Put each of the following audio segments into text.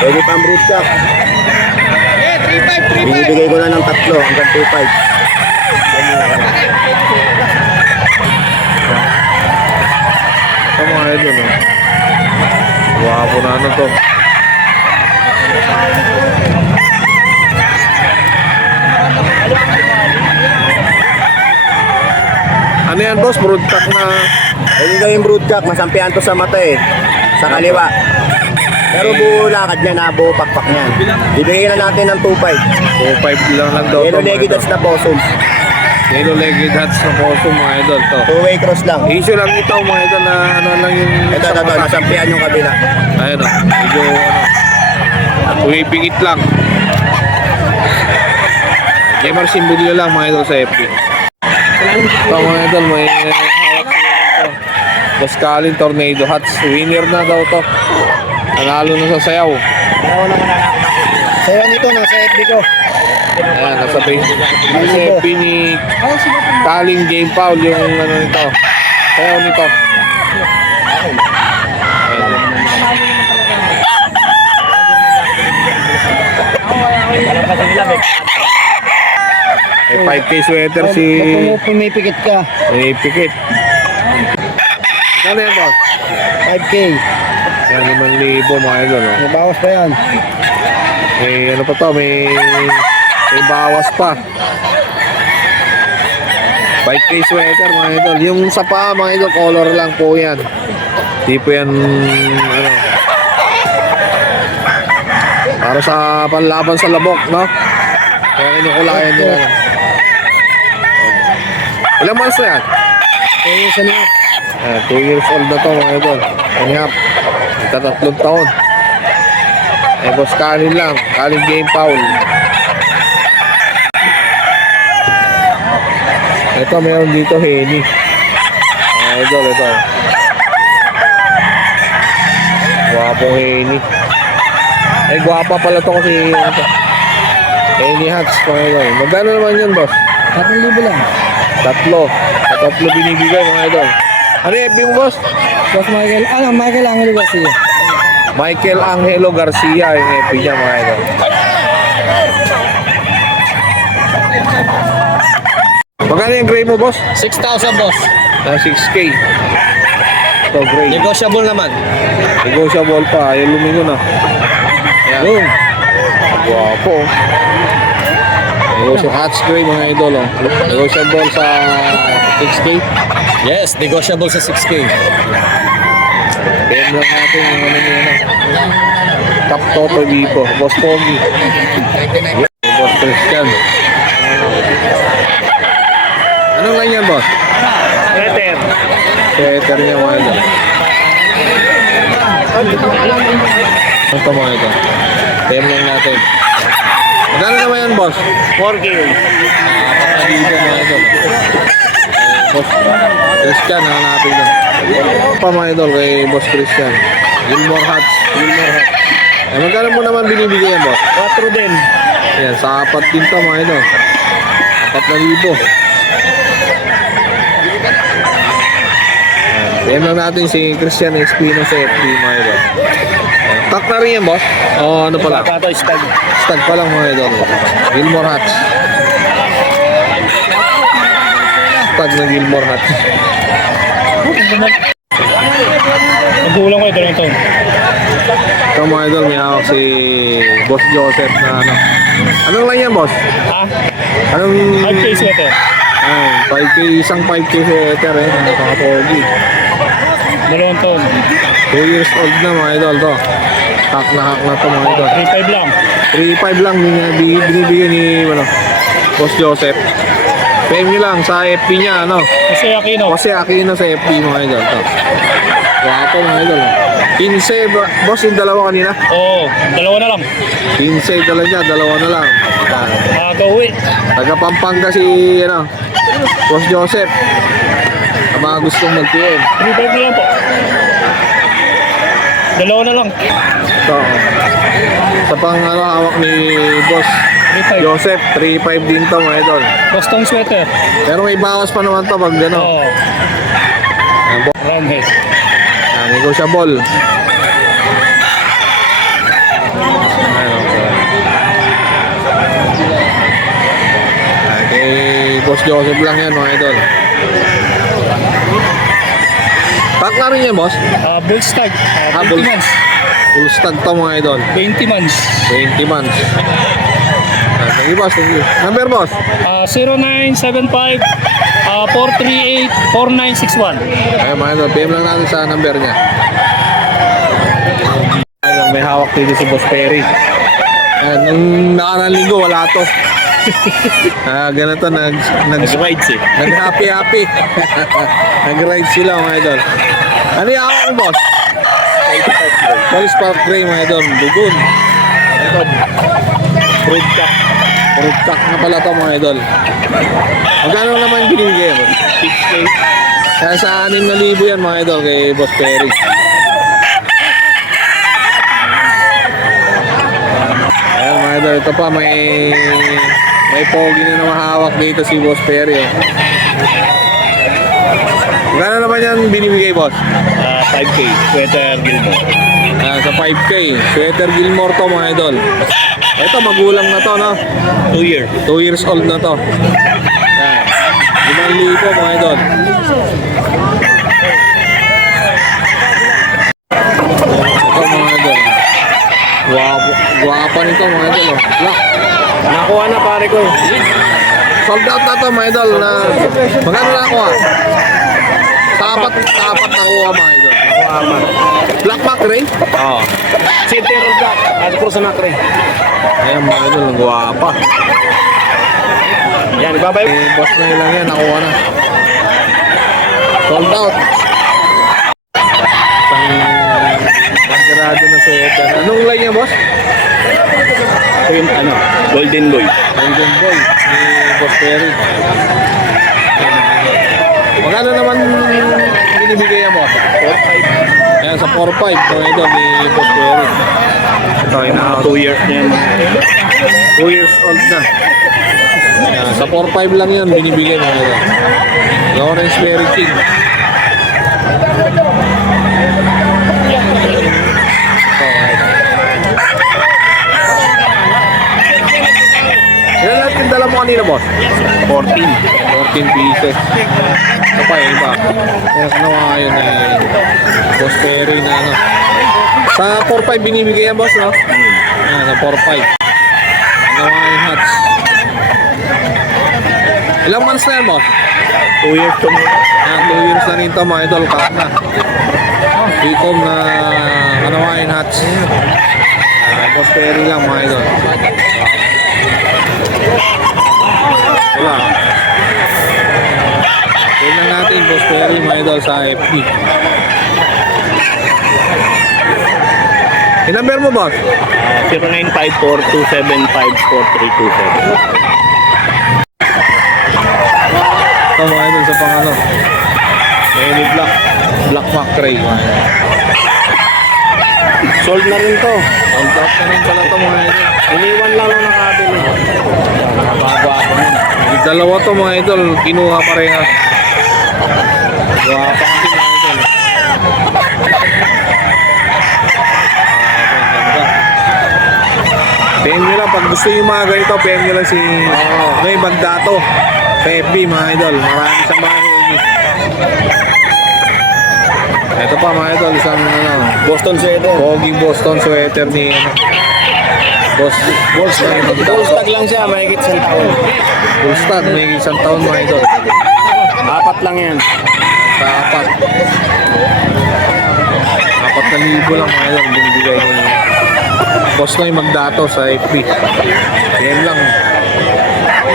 Pwede pang broodcock. Binibigay ko na ng 3 hanggang 2.5. Ito mga idol, no? Wapo na ano to. Ano yan, boss? Broodcock na... Pwede gawing broodcock, masampihan to sa mata eh. Sa kaliwa. Pero buo lakad niya na, buo pakpak niya. Bibigyan na natin ng 2.5. 2.5 lang daw. Yellow legged that's na bosom. Yellow legged hats na poso mga idol to. 2-way cross lang. Issue lang ito mga idol na ano lang yung... Ito, nasampihan yung kabila. Ayun o, medyo ano, pumipikit lang. Jemar Simbolio lang mga idol sa FB. Ito mga idol, may hawak ito. Boss Colin Tornado Hats, winner na daw to. Nanalo na sa sayaw. Sayo nito, nasa FB ko. Ayan, nasa FB ni Kaling Game Foul yung ano nito. Sayaw nito. May 5K sweater si... Pumipikit ka. May pikit. Ano yan, boss? 5K. Yan, 5,000 mga idol. No? May bawas pa yan. May ano pa to, may bawas pa. 5K sweater mga idol. Yung sa paa mga idol, color lang po yan. Di po yan, ano, para sa panlaban sa labok, no? Kaya kinukulayan nila. Ilang months na yan? 2 years and a half. 2 years old na to mga idol. Kanyap. Ika 3 taon. Eh, boss Colin lang. Colin Game Foul. Ito, meron dito Henny. Mga idol, ito. Gwapong Henny. Eh, gwapa pala to kasi ito. Henny Hats, mga idol. Magkano naman yun, boss? 3,000 lang. 3. Sa 3 binibigay, mga idol. Ano yung FB mo, boss? Boss Michael, Michael Angelo Garcia. Michael Angelo Garcia yung FB niya mga idol. Magkano yung gray mo, boss? 6,000 boss. 6K. Ito gray. Negotiable naman. Negotiable pa. Yung lumingo na. Ayan. Guwapo. Negotiable. Hats gray mga idol. Oh. Negotiable sa 6K. Yes, negotiable sa 6K. PM lang natin yung ano nyo na. Top Toto Vivo. Boss Pogi. Boss Christian. Anong line yan, boss? Peter. Peter niya mga idol. Ito mga idol. PM lang natin. Magkano naman yan, boss? 4K. Dito mga idol. Boss Christian, hanapin lang. Pa mga idol kay Boss Christian. Gilmore Hats. Eh, magkano mo naman binibigay yan, boss? 4 din. Yan, sa 4 din to mga idol. 4,000. PM lang natin si Christian Espino sa FB mga idol. Tak na rin yan, boss? O ano pala? Pato, stag. Stag pa lang mga idol. Gilmore Hats. Stag na Gilmore Hats. Magulang ko ito lang ito. Ito mga idol, may hawak si Boss Joseph na ano. Anong line yan, boss? Ha? Anong... 5K sweater. 5K, isang 5K sweater eh. Nakakapogi. 2 taon. 2 years old na mga idol to. Hack na to mga idol. 3,500 lang. 3.5 lang binibigyan ni ano, Boss Joseph. PM nyo lang sa FB niya, ano? Kasi Aquino. Kasi Aquino sa FB mga idol to. Wapo mga idol. 15, boss, yung dalawa kanina. Oo, dalawa na lang. 15 dala niya, dalawa na lang. Makaka-uwi. Taga Pampanga si, ano, Boss Joseph. Ang mga gustong mag-PM. 3-5 na lang po. Dalawa na lang. Ito. Sa pang, ano, hawak ni Boss 3-5. Joseph, 3.5 din to mga idol. Boston sweater. Pero may bawas pa naman to pag gano'n. Oo. Round head. Negotiable. Kay Boss Joseph lang yan mga idol. Pack na rin yan, boss. Bull stag. 20 bull- months. Full stag to mga idol. 20 months. 20 months. Thank you, boss. Thank you. Number, boss. 0975 438 4961. Ayun mga idol, PM lang natin sa number niya. Ayun, may hawak dito si Boss Perry. Ayun, nung nakarang linggo, wala to. Ganito, Nag-rides eh. nag-happy-happy. Nag-ride sila mga idol. Ano yung hawak mo, boss? Police Park Gray mga idol. Dugun. Ito. Fruit cup. Fruit cup na pala to mga idol. Magkano naman binibigay mo? 6K. Kaya sa 6,000 yan mga idol kay Boss Perry. Ayan mga idol, ito pa may pogi na mahawak dito si Boss Perry. Magkano naman yan binibigay, boss? 5K. Sweater Gilmore. Sa 5K, Sweater Gilmore to mga idol. Ito magulang na to, no? 2 year. 2 years old na to. Yan. 5,000 mga idol. Ito mga idol. Guwapa nito mga idol. Oh. Black. Nakuha na pare ko. Sold out na to mga idol. Magkano na nakuha? Sa apat nakuha mga idol. Nakuha man. Black Mac Ray? Oo. City Road Black. At Cruz Macre. Ayan mga idol. Ang guwapa. Yan, ibabay. Boss na lang yan. Nakuha na. Sold out. Pangkarado na sa ito. Anong line niya, boss? Ito yung Golden Boy. Golden Boy ni Boss Perry. Magkano naman binibigay mo? 4.5. Ayan, sa 4.5 mga idol ni Boss Perry. Ito yung 2 years na yan. 2 years old na. Ayan, sa 4.5 lang yun binibigay mga idol. Lawrence Berry King. Ilan lahat yung dala mo kanina, boss? 14 pieces. Ito pa yung iba. Kaya kanawa yun Boss Perry na ano. Sa 4.5 binibigay yan, boss, no? Sa 4.5. Kanawa yung hats. Ilang months na yan, boss? 2 years to me. 2 years na rin ito, mga idol. Cut na. Ecom na kanawa yung hats. Boss Perry lang, mga idol. Wala. Tignan natin, Boss Perry, mga idol, sa FB. Yung number mo, boss? 0954-275-4327. Ito, mga idol, sa pang ano. Many Black Mac Ray, mga idol. Sold na rin to. Sold out na rin pala ito, mga idol. Iniwan lang nung nakabili. Bago ako nun. Yung dalawa to, mga idol, kinuha parehas. Guwapa kasi, mga idol. PM nyo lang, pag gusto nyo mga ganito, PM nyo lang si Noy Bagdato sa FB, mga idol. Marami sa mga huli. Ito pa, mga idol, isang Boston sweater. Pogi Boston sweater ni Boss Tag. Full stag lang siya, mahigit isang taon. Full stag, may isang taon, mga idol. 4 lang yan. Sa 4,000 lang, mga idol, binibigay ni Boss Noy Magdato sa FB. Yan lang.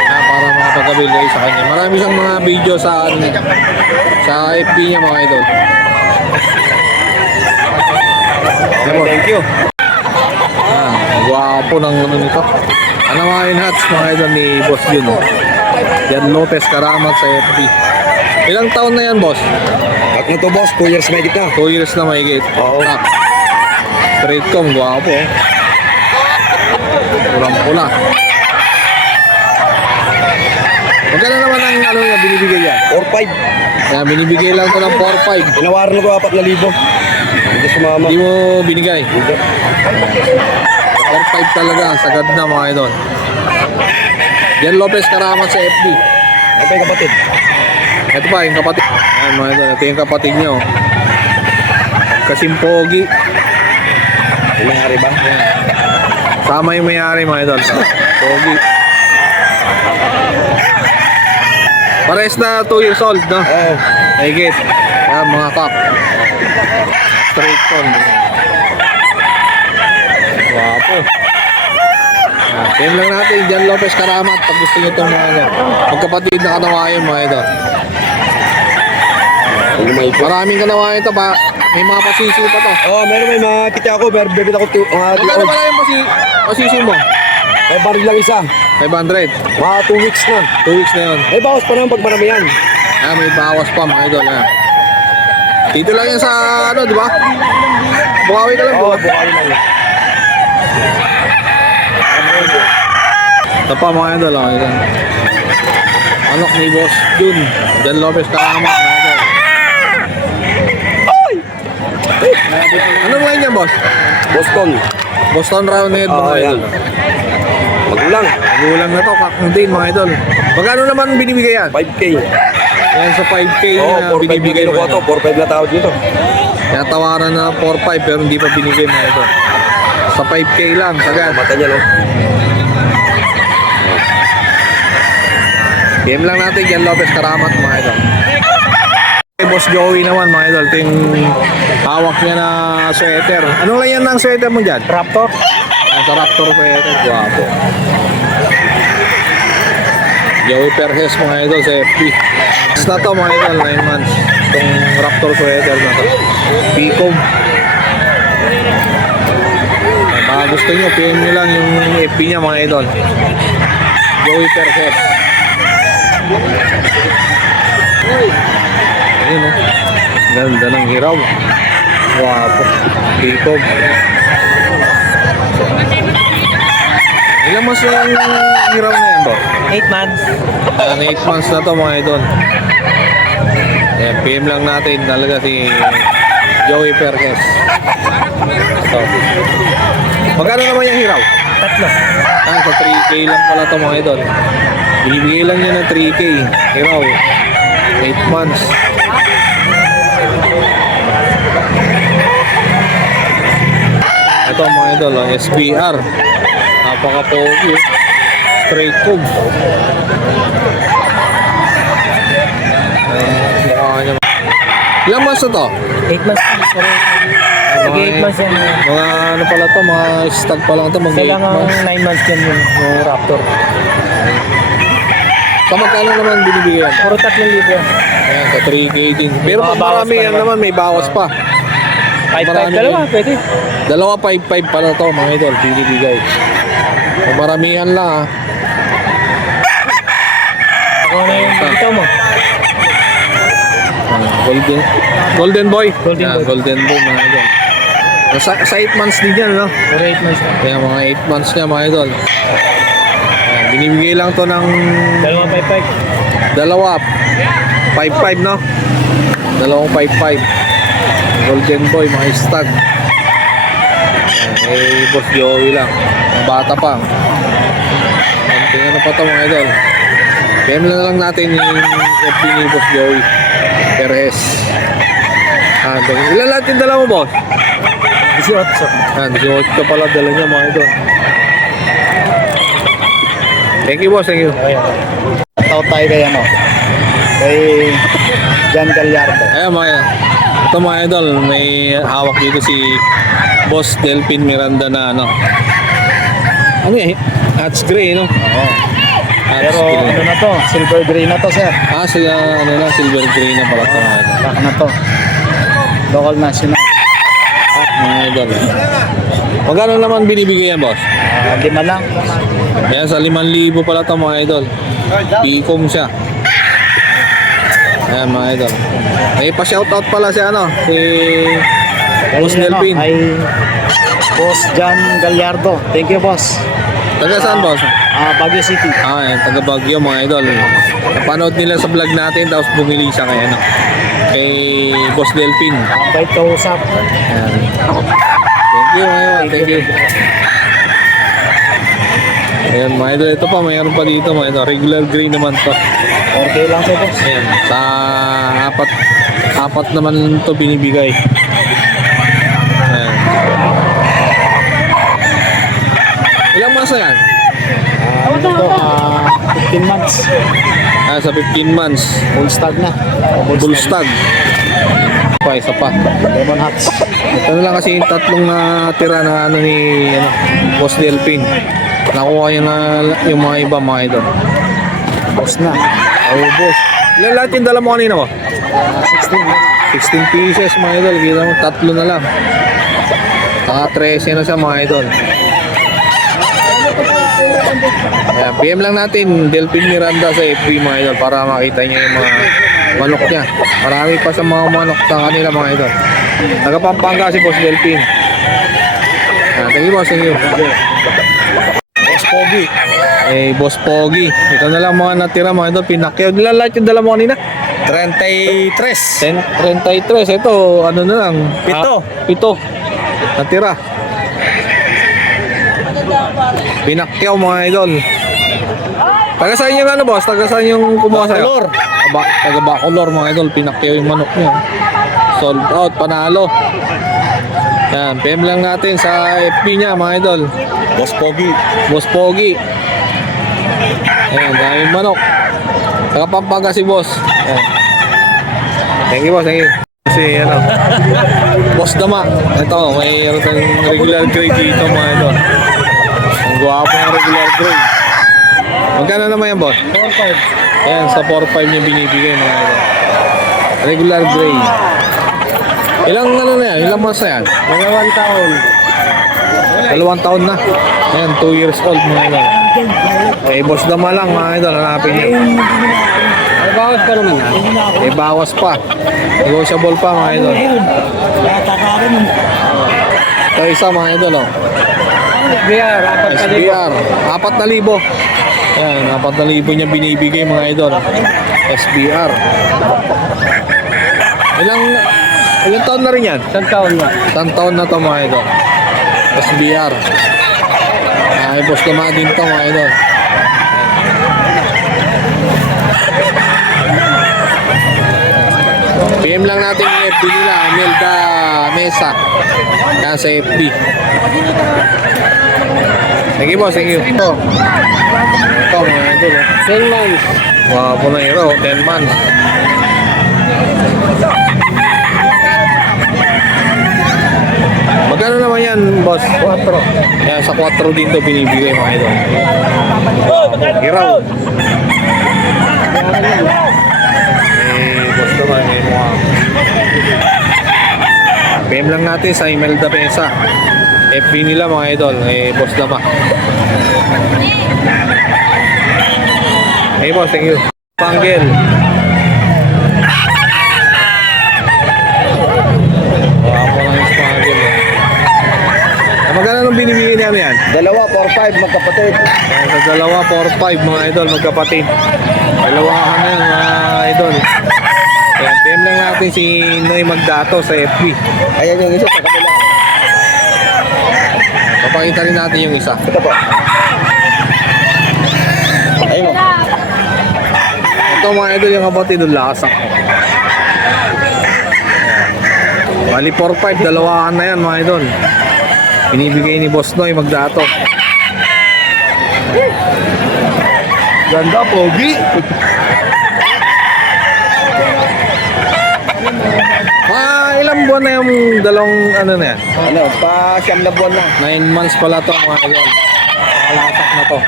Para makapag-avail kayo sa kanya. Marami siyang mga video sa FB niya, mga idol. you. Guwapo ng ano nito. Ano mga in-hats mga idol ni Boss Jun. Yan Lopez Karamat sa FB. Ilang taon na yan, boss? At na to boss, 2 years na kita. 2 years na mahigit. Oo. Straight com, guwapo. Pulang-pula. Magkano naman ang ano niya binibigay yan? 4-5. Kaya binibigay lang ko ng 4-5. Tinawaran ko 4,000. Hindi sumama. Hindi mo binigay. 4-5 talaga, sagad na mga idol. Jan Lopez Karamat sa FB. Ito yung kapatid. Ito pa yung kapatid. Ayan mga idol, ito yung kapatid nyo. Kasimpogi. Nangyari ba? Sama yung may-ari mga idol. Pogi. Pares na 2 years old, no? Oo. Higit. Ayan mga kak. Straight con. Wapo. Yan lang natin, Jan Lopez Karamat. Pag gusto nyo itong mga magkapatid na kanawayan mga idol. Maraming kanawayan ito pa. May mga pasisi pa to. Oo, meron may mga kita ako. Bebit ako Magkano pala yung pasisi mo? May baril lang isa. 500. Mga 2 weeks na. 2 weeks na yun. May bawas pa naman pag maramihan. May bawas pa mga idol. Dito lang yan sa ano, di ba? Bukawi ka lang, Oo, bukawi. bukawi lang. Ito pa mga idol. Anok ni Boss Jun. Jan Lopez Karamat mga idol. Ano ngayon yan, boss? Boston. Boston Roundhead mga Oo, idol. yan. Magulang. Magulang na to, kakang din mga idol. Magkano naman binibigay yan? 5K. Yan sa 5K Oo, na 4-5 binibigay na mga ko to. idol. 4-5 na tawad dito. Kaya tawaran na 4-5 pero hindi pa binigay mga idol. Sa 5K lang, sagad. Mata niya, no? PM lang natin, Jan Lopez Karamat mga idol. Kay Boss Joey naman mga idol, ito yung hawak niya na sweater. Anong layan ng sweater mo dyan? Raptor. Sa Raptor sweater, guwapo. Joey Perez mga idol sa FB. Next na to mga idol, 9 months. Itong Raptor sweater na to. Picom. Baka gusto nyo, PM nyo lang yung FB niya mga idol. Joey Perez. Ayun o. Ganda ng hiraw. Wapo. Picom. Ilang months na yung hiraw na yan, bro? 8 months. 8 months na to mga idol. Ayan, PM lang natin talaga si Joey Perez. Ito. Magkano naman yung hiraw? 3. Sa 3K lang pala to mga idol. Binibigay lang niya ng 3K. Hiraw. 8 months. Ito mga idol, SBR. Napaka-pogi. Straight tube. Mukha niya. Ilang months na to? 8 months. Sige, 8 months yan. Mga ano pala to, mga stag pa lang to, mga 8 Kailangan months. 9 months yan yung Raptor. Sa magkano naman binibigyan? Puro 3,000 yan. Ayan, sa 3K din. Pero Mga pag bawas marami pa yan naman. naman, may bawas pa. 5-5 Marami dalawa, din. pwede. Dalawa 5-5 pala to mga idol, binibigay. Kung maramihan lang ha. Ako na yung dito mo. Golden Boy. Golden Ayan, Boy. Golden Boy mga idol. Sa 8 months din yan, no? Puro 8 months yan. Kaya mga 8 months niya mga idol. Ayan, binibigay lang to ng Dalawa 5-5. dalawa. 5-5, no? Dalawang 5-5. Golden Boy, mga stag. Ayan, Boss Joey lang. Ang bata pa. Tingnan na pa to mga idol. PM na lang natin yung FB ni Boss Joey Perez. Ilan lahat yung dala mo, boss? 18. 18 pala dala niya mga idol. Thank you, boss. Thank you. Tawag tayo kay ano? Kay John Gallardo. Ayan mga ito mga idol, may hawak dito si Boss Delphin Miranda na ano. Ano eh? Hats gray, no? Oo. Hats Pero gray. ano na to? Silver gray na to, sir. Sila ano na, silver gray na pala ito mga idol. Back na to. Local national. mga idol. Magkano naman binibigay yan, boss? 5 lang. Yan, sa 5,000 pala ito mga idol. Pikom siya. Ayan mga idol. May pa-shoutout pala si ano, si Boss Nelpin. Ay, Boss John Gallardo. Thank you, boss. Taga saan, boss? Baguio City. Yan, taga Baguio mga idol. Napanood nila sa vlog natin tapos bumili siya kay ano, kay Boss Delpin. Bait ka usap. Ayan. Thank you mga idol, thank you. Ayan mga idol, ito pa, mayroon pa dito mga idol. Regular gray naman to. Okay lang to, boss. Ayan, sa apat naman to binibigay. Ayan. Ilang months na yan? Ano to? 15 months. Sa 15 months. Full stag na. Full stag. Isa pa. Lemon hats. Ito na lang kasi yung tatlong natira na ano ni ano, Boss Delpin. Nakuha yung mga iba mga ito. Boss na. Oh, boss. Ilan lahat yung dala mo kanina mo? 16 16 pieces mga idol. Kita mo, tatlo na lang. Saka 13 na siya mga idol. Ayan, PM lang natin Delpin Miranda sa FB mga idol para makita niyo yung mga manok niya. Marami pa sa mga manok sa kanila mga idol. Taga Pampanga si Boss Delpin. Thank you, boss. Thank you. Boss Pogi. Boss Pogi. Ito na lang mga natira mga idol. Pinakyaw. Ilan lahat yung dala mo kanina? 33. 33. Ito, ano na lang. Pito. Natira. Pinakyaw mga idol. Taga saan yung ano, boss? Taga saan yung kumuha sa'yo? Taga Bacolor mga idol. Pinakyaw yung manok niya. Sold out. Panalo. Yan. PM lang natin sa FB niya mga idol. Boss Pogi. Boss Pogi. Ayan, daming manok. Taga Pampanga si boss. Ayan. Thank you, boss. Thank you. Kasi ano, Boss Dama. Ito, may regular grade dito mga ito. Ang guwapo ng regular grade. Magkano naman yan, boss? 4-5. Ayan, sa 4-5 niya binibigay mga ito. Regular grade. Ilang ano na yan? Ilang months na yan? Mga 1 taon. 2 taon na. Ayan, 2 years old mga ito. Boss Dama lang mga ito. Hanapin niyo. Ay, bawas pa naman ha. Bawas pa. Negotiable pa mga idol. Ito isa mga idol. Oh. SBR, SBR. 4,000. Yan, 4,000 niya binibigay mga idol. SBR. Ilang taon na rin yan? 1 taon na. 1 taon na to mga idol. SBR. Boss naman din to mga idol. PM lang natin yung FB nila, Melda Mesa. Yan sa FB. Thank you, boss. Thank you. Ito mga idol. 10 months. Wow, Punairo, 10 months. Magkano naman yan, boss? 4. Yan, sa 4 din to binibigay mga idol. Hiraw. Boss naman, may mukha. PM lang natin sa Imelda Mesa. FB nila mga idol, boss naman. Hey boss, thank you. Panggel. Wapo lang yung Panggel. Magkano nung binibigyan namin yan? Dalawa, 4-5, magkapatid. Sa dalawa, 4-5 mga idol, magkapatid. Dalawahan na yan mga idol. Ayan, PM lang natin si Noy Magdato sa FB. Ayan yung isa sa kabila. Papakita rin natin yung isa. Ito po. Ayun. Ito mga idol, yung kapatid ng lasak. Bali 4-5, dalawahan na yan mga idol. Binibigay ni Boss Noy Magdato. Ganda, Pogi. Ilang buwan na yung dalawang ano na yan? Ano, pa siyam na buwan na. 9 months pala to mga idol. Nakalasak na to.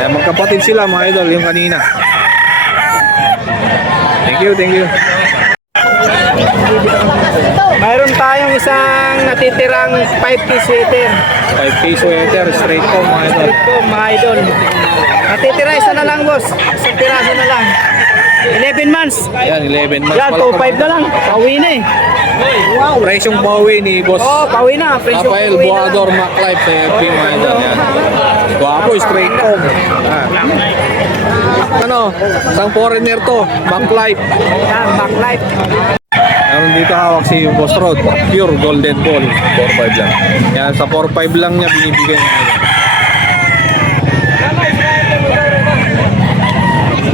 Kaya magkapatid sila mga idol, yung kanina. Thank you, thank you. Mayroon tayong isang natitirang 5K sweater. 5K sweater, straight comb mga idol. Ito, mga idol. Natitira isa na lang, boss. Isang piraso na lang. 11 months. Yan, 11 months Yan, pa lang. 2.5 na lang. Pauwi na eh. Wow. Presyong pauwi ni Boss Oh, pauwi na. Presyo Rafael pauwi na Buador lang. MacLife sa FB mga idol. Yan. Guwapo, straight comb. Yan. Ano, isang foreigner to, MacLife. Yan, backlight. Meron dito hawak si Boss Rod, pure golden ball. 4-5 lang. Yan, sa 4.5 lang niya binibigyan niya.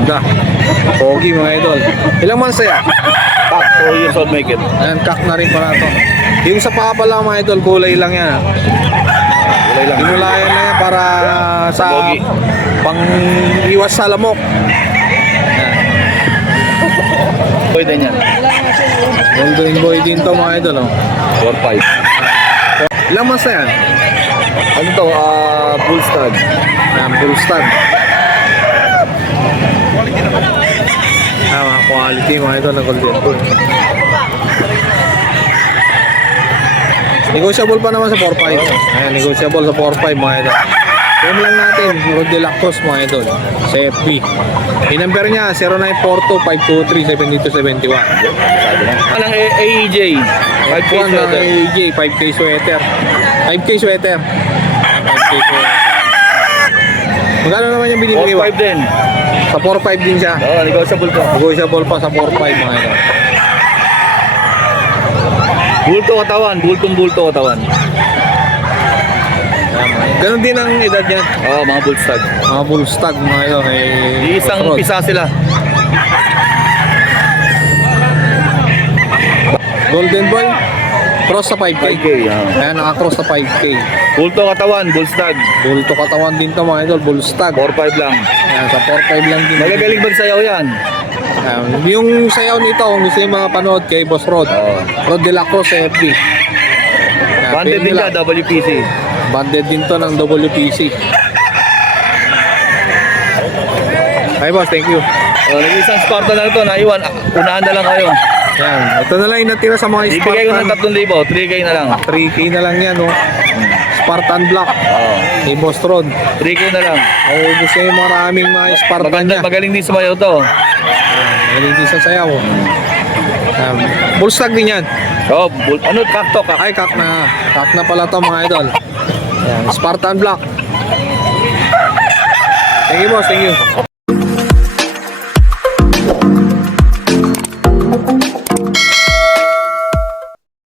Ganda. Pogi mga idol. Ilang months na yan? Pack, 2 years old make it. Ayan, kak na rin pala to. Yung sa paa pala mga idol, kulay lang yan. Kulay lang. Pinulayan na yan para sa Pogi. pang iwas sa lamok. Ayan. Boy din yan. Golden boy din to mga idol. Oh. 4-5. Ilang months na yan? Ano to? Bull stud. Ayan, full stand. Mga quality mga idol ng golden bull. Negotiable pa naman sa 4.5. Ayan, negotiable sa 4.5 mga idol. Kaya lang natin, Rod de la Cruz mga idol, sa FB. I-number niya, 0942-523-7271. Anong AEJ? 5K F1 ng sweater. AJ, 5K sweater. 5K sweater. 5K sweater. Magkano naman yung binibigay mo? 4-5 din. Sa 4.5 din siya. Oo, negotiable to. Negotiable pa sa 4.5 mga idol. Bulto katawan. Bulto katawan. Ganon din ang edad niya. Oo, mga bull stud. Mga bull stag mga idol. Isang pisa sila. Golden boy. Cross sa 5K. 5K. Ayan, naka-cross sa 5K. Bulto katawan. Bull stud. Bulto katawan din to mga idol. Bull stag. 4-5 lang. Ayan, sa 4.5 lang din. Magagaling magsayaw yan. Ayan, yung sayaw nito, kung gusto yung mga panood kay Boss Rod. Oo. Rod de la Cruz sa FB. Ayan, Banded pwede din lang. siya, WPC. Banded din to ng WPC. Hi boss, thank you. Nag-isang Spartan na ito, naiwan. Unahan na lang kayo. Ayan, ito na lang yung natira sa mga Ibigay ko ng Spartan. 3,000, 3K na lang. 3K na lang yan, no? Spartan Black. Oo. Ni Boss Rod. 3K na lang. Ay, gusto yung maraming mga Spartan Maganda, niya. magaling din sumayaw to. Magaling din sa sayaw. Full stack din yan. Oh, ano, kakto, kak. Ay, kak na. Kak na pala to mga idol. Ayan, Spartan Black. Thank you boss, thank you.